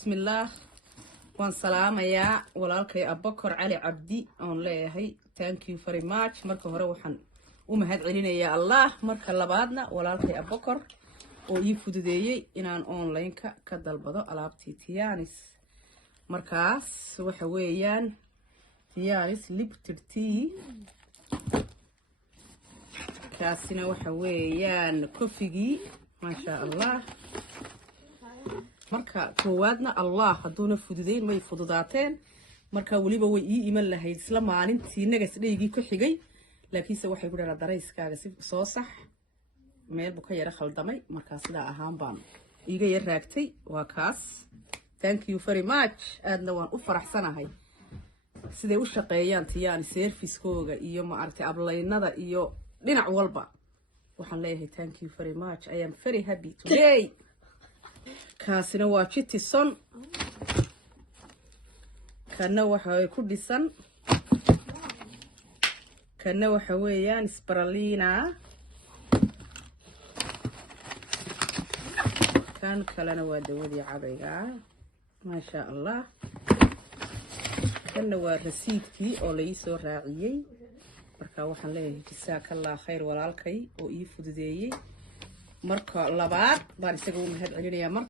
بسم الله وان سلام يا walaalkay Abakar Ali Cabdi on leeyahay thank you very much marka hore waxaan u mahad celinayaa Allah marka labaadna walaalkay Abakar oo ii fududeeyay inaan online ka dalbado alaabtii Tianis markaas waxa weeyaan Tianis Lipton tea kaasina waxa weeyaan coffee ma sha Allah marka koowaadna Allah haduuna fududeyn way fududaateen marka waliba way ii iman lahayd isla maalintii nagas dheegii ku xigay laakiinse waxay ku dharaa dareyskaaga si soo sax meel bu ka yara khaldamay marka sida ahaan baan iiga yar raagtay waa kaas thank you very much aadna waan u faraxsanahay siday u shaqeeyaan tiyaan service-kooga iyo ma aragtay ablaynada iyo dhinac walba waxaan leeyahay thank you very much I am very happy today kaasina waa Chittison kana waxa ku dhisan kana waxa weeyaan Spirulina kan kalena waa dawadii cabayga ma sha Allah kana waa rasiidkii oo la ii soo raaciyay marka waxaan leeyahay jazakallahu khayr walaalkay oo ii fududeeyay marka labaad baan isaga u mahad celinayaa